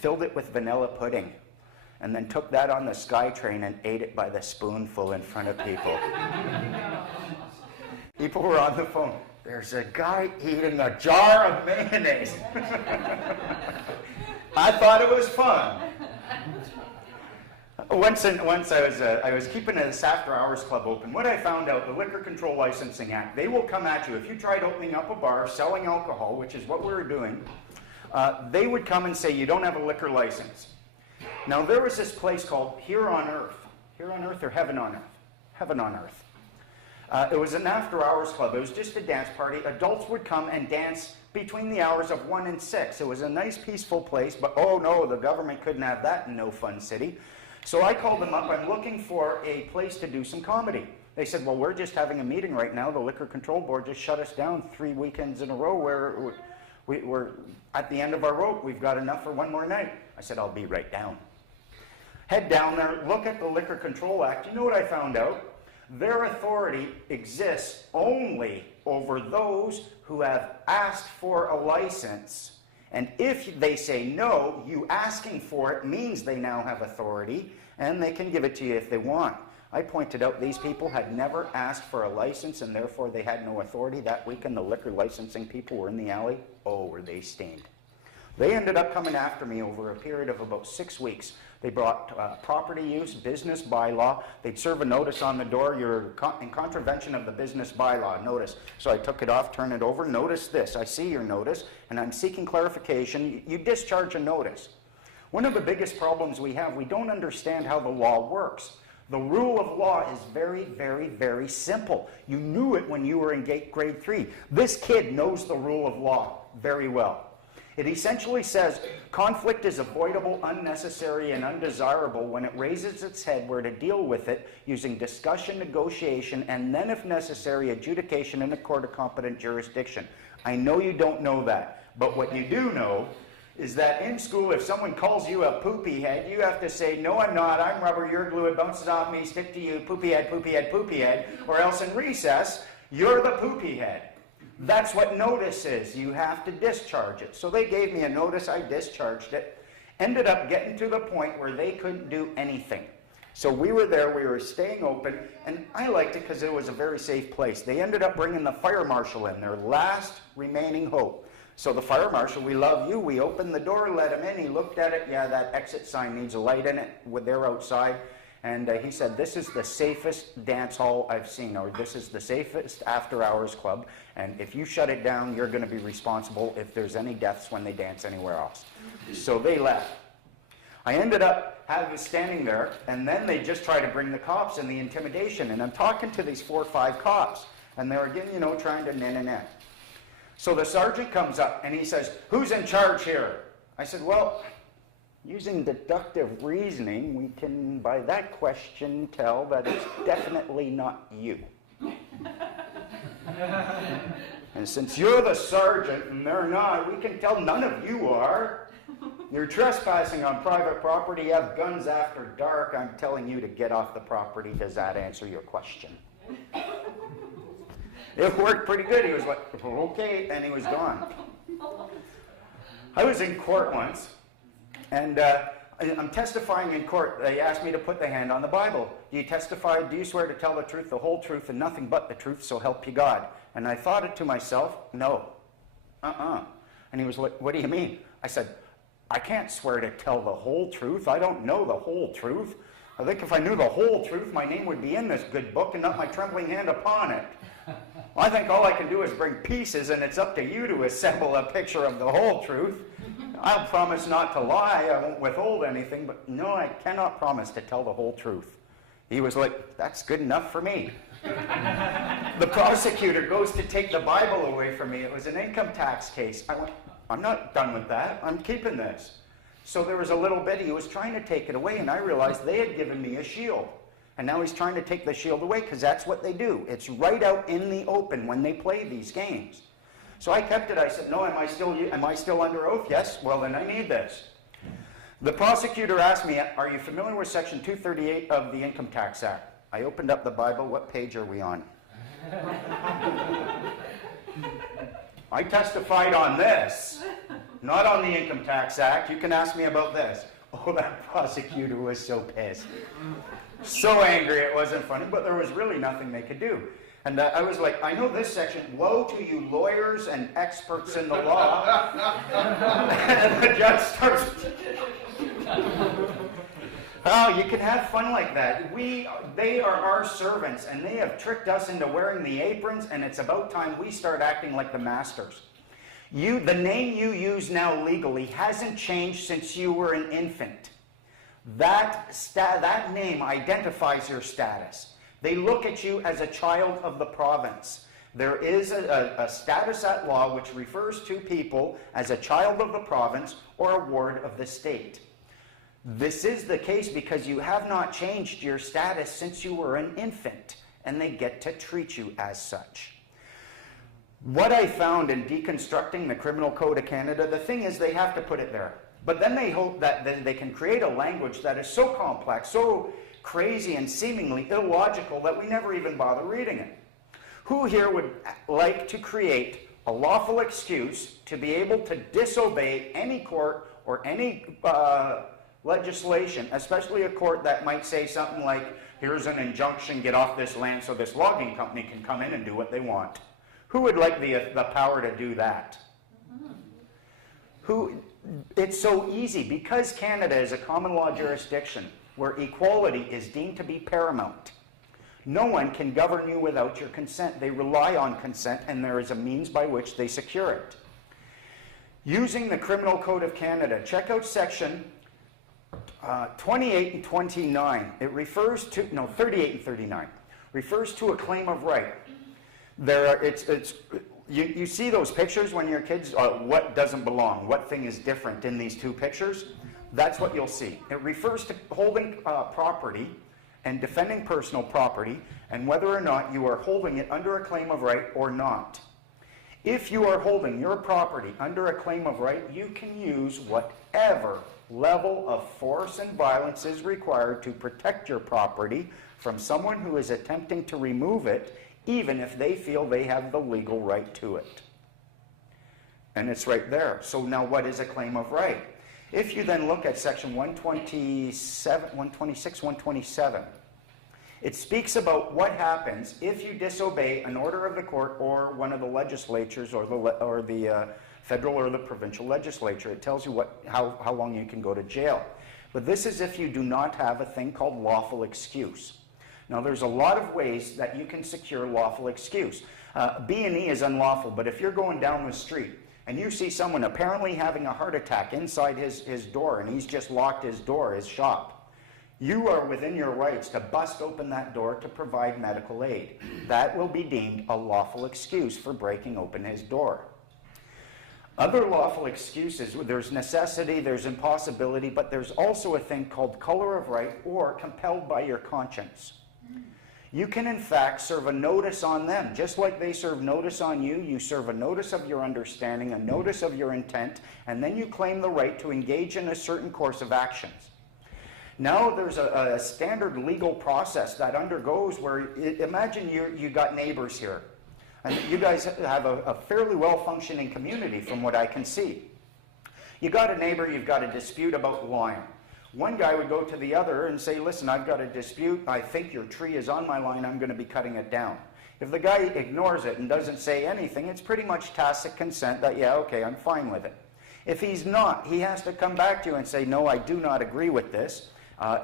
filled it with vanilla pudding, and then took that on the SkyTrain and ate it by the spoonful in front of people. People were on the phone. There's a guy eating a jar of mayonnaise. I thought it was fun. Once I was keeping this after-hours club open. What I found out, the Liquor Control Licensing Act, they will come at you. If you tried opening up a bar, selling alcohol, which is what we were doing, they would come and say, you don't have a liquor license. Now, there was this place called Here on Earth or Heaven on Earth? Heaven on Earth. It was an after-hours club. It was just a dance party. Adults would come and dance between the hours of 1 and 6. It was a nice, peaceful place, but oh no, the government couldn't have that in No Fun City. So I called them up. I'm looking for a place to do some comedy. They said, well, we're just having a meeting right now. The Liquor Control Board just shut us down 3 weekends in a row where we're at the end of our rope. We've got enough for one more night. I said, I'll be right down. Head down there, look at the Liquor Control Act. You know what I found out? Their authority exists only over those who have asked for a license. And if they say no, you asking for it means they now have authority, and they can give it to you if they want. I pointed out these people had never asked for a license, and therefore they had no authority. That weekend, the liquor licensing people were in the alley. Oh, were they stained. They ended up coming after me over a period of about 6 weeks. They brought property use, business bylaw. They'd serve a notice on the door. You're in contravention of the business bylaw. Notice. So I took it off, turned it over. Notice this. I see your notice, and I'm seeking clarification. You discharge a notice. One of the biggest problems we have, we don't understand how the law works. The rule of law is very, very, very simple. You knew it when you were in grade 3. This kid knows the rule of law very well. It essentially says conflict is avoidable, unnecessary, and undesirable. When it raises its head, we're to deal with it using discussion, negotiation, and then, if necessary, adjudication in a court of competent jurisdiction. I know you don't know that, but what you do know is that in school, if someone calls you a poopy head, you have to say, no, I'm not, I'm rubber, you're glue, it bounces off me, stick to you, poopy head, poopy head, poopy head, or else in recess, you're the poopy head. That's what notice is. You have to discharge it. So they gave me a notice, I discharged it, ended up getting to the point where they couldn't do anything. So we were there, we were staying open, and I liked it because it was a very safe place. They ended up bringing the fire marshal in, their last remaining hope. So the fire marshal, we love you, we opened the door, let him in, he looked at it, yeah, that exit sign needs a light in it, they're outside. And he said, this is the safest dance hall I've seen, or this is the safest after-hours club, and if you shut it down, you're going to be responsible if there's any deaths when they dance anywhere else. So they left. I ended up standing there, and then they just tried to bring the cops and the intimidation, and I'm talking to these 4 or 5 cops, and they're again, trying to na-na-na. So the sergeant comes up, and he says, who's in charge here? I said, well, using deductive reasoning, we can, by that question, tell that it's definitely not you. And since you're the sergeant and they're not, we can tell none of you are. You're trespassing on private property, you have guns after dark. I'm telling you to get off the property. Does that answer your question? It worked pretty good. He was like, okay, and he was gone. I was in court once. And I'm testifying in court. They asked me to put the hand on the Bible. Do you testify, do you swear to tell the truth, the whole truth, and nothing but the truth, so help you God? And I thought it to myself, no. And he was like, what do you mean? I said, I can't swear to tell the whole truth. I don't know the whole truth. I think if I knew the whole truth, my name would be in this good book and not my trembling hand upon it. I think all I can do is bring pieces, and it's up to you to assemble a picture of the whole truth. I'll promise not to lie. I won't withhold anything, but no, I cannot promise to tell the whole truth. He was like, that's good enough for me. The prosecutor goes to take the Bible away from me. It was an income tax case. I went, I'm not done with that. I'm keeping this. So there was a little bit, he was trying to take it away, and I realized they had given me a shield. And now he's trying to take the shield away, because that's what they do. It's right out in the open when they play these games. So I kept it. I said, no, am I still under oath? Yes. Well, then I need this. The prosecutor asked me, are you familiar with Section 238 of the Income Tax Act? I opened up the Bible. What page are we on? I testified on this. Not on the Income Tax Act. You can ask me about this. Oh, that prosecutor was so pissed. So angry it wasn't funny, but there was really nothing they could do. And I was like, I know this section. Woe to you lawyers and experts in the law. And the judge starts... Oh, you can have fun like that. They are our servants, and they have tricked us into wearing the aprons, and it's about time we start acting like the masters. The name you use now legally hasn't changed since you were an infant. That name identifies your status. They look at you as a child of the province. There is a status at law which refers to people as a child of the province or a ward of the state. This is the case because you have not changed your status since you were an infant, and they get to treat you as such. What I found in deconstructing the Criminal Code of Canada, the thing is they have to put it there. But then they hope that they can create a language that is so complex, so crazy and seemingly illogical that we never even bother reading it. Who here would like to create a lawful excuse to be able to disobey any court or any legislation, especially a court that might say something like, here's an injunction, get off this land so this logging company can come in and do what they want? Who would like the power to do that? It's so easy because Canada is a common law jurisdiction where equality is deemed to be paramount. No one can govern you without your consent. They rely on consent, and there is a means by which they secure it. Using the Criminal Code of Canada, check out section 28 and 29. It refers to, 38 and 39. Refers to a claim of right. You see those pictures when you're kids, what doesn't belong, what thing is different in these two pictures? That's what you'll see. It refers to holding property and defending personal property and whether or not you are holding it under a claim of right or not. If you are holding your property under a claim of right, you can use whatever level of force and violence is required to protect your property from someone who is attempting to remove it, even if they feel they have the legal right to it. And it's right there. So now what is a claim of right? If you then look at section 126, 127, it speaks about what happens if you disobey an order of the court or one of the legislatures or the federal or the provincial legislature. It tells you how long you can go to jail. But this is if you do not have a thing called lawful excuse. Now, there's a lot of ways that you can secure lawful excuse. B&E is unlawful, but if you're going down the street and you see someone apparently having a heart attack inside his door and he's just locked his door, his shop, you are within your rights to bust open that door to provide medical aid. That will be deemed a lawful excuse for breaking open his door. Other lawful excuses, there's necessity, there's impossibility, but there's also a thing called color of right or compelled by your conscience. You can in fact serve a notice on them. Just like they serve notice on you, you serve a notice of your understanding, a notice of your intent, and then you claim the right to engage in a certain course of actions. Now there's a standard legal process that undergoes where, imagine you got neighbors here. And you guys have a fairly well-functioning community from what I can see. You got a neighbor, you've got a dispute about line. One guy would go to the other and say, listen, I've got a dispute, I think your tree is on my line, I'm going to be cutting it down. If the guy ignores it and doesn't say anything, it's pretty much tacit consent that, yeah, okay, I'm fine with it. If he's not, he has to come back to you and say, no, I do not agree with this.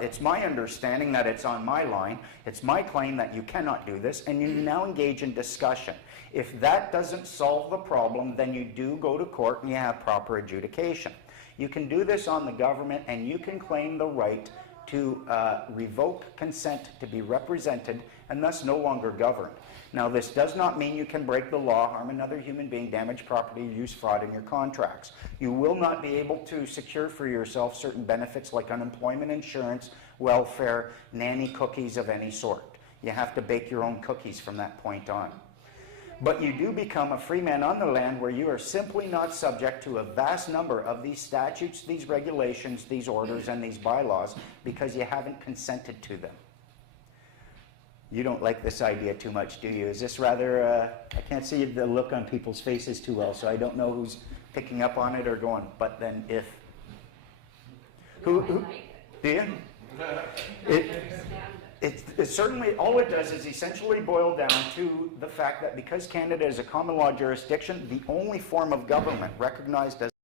It's my understanding that it's on my line. It's my claim that you cannot do this, and you now engage in discussion. If that doesn't solve the problem, then you do go to court and you have proper adjudication. You can do this on the government, and you can claim the right to revoke consent to be represented and thus no longer governed. Now, this does not mean you can break the law, harm another human being, damage property, use fraud in your contracts. You will not be able to secure for yourself certain benefits like unemployment insurance, welfare, nanny cookies of any sort. You have to bake your own cookies from that point on. But you do become a free man on the land where you are simply not subject to a vast number of these statutes, these regulations, these orders, and these bylaws because you haven't consented to them. You don't like this idea too much, do you? Is this rather, I can't see the look on people's faces too well, so I don't know who's picking up on it or going, but then if. Who do you? It certainly, all it does is essentially boil down to the fact that because Canada is a common law jurisdiction, the only form of government recognized as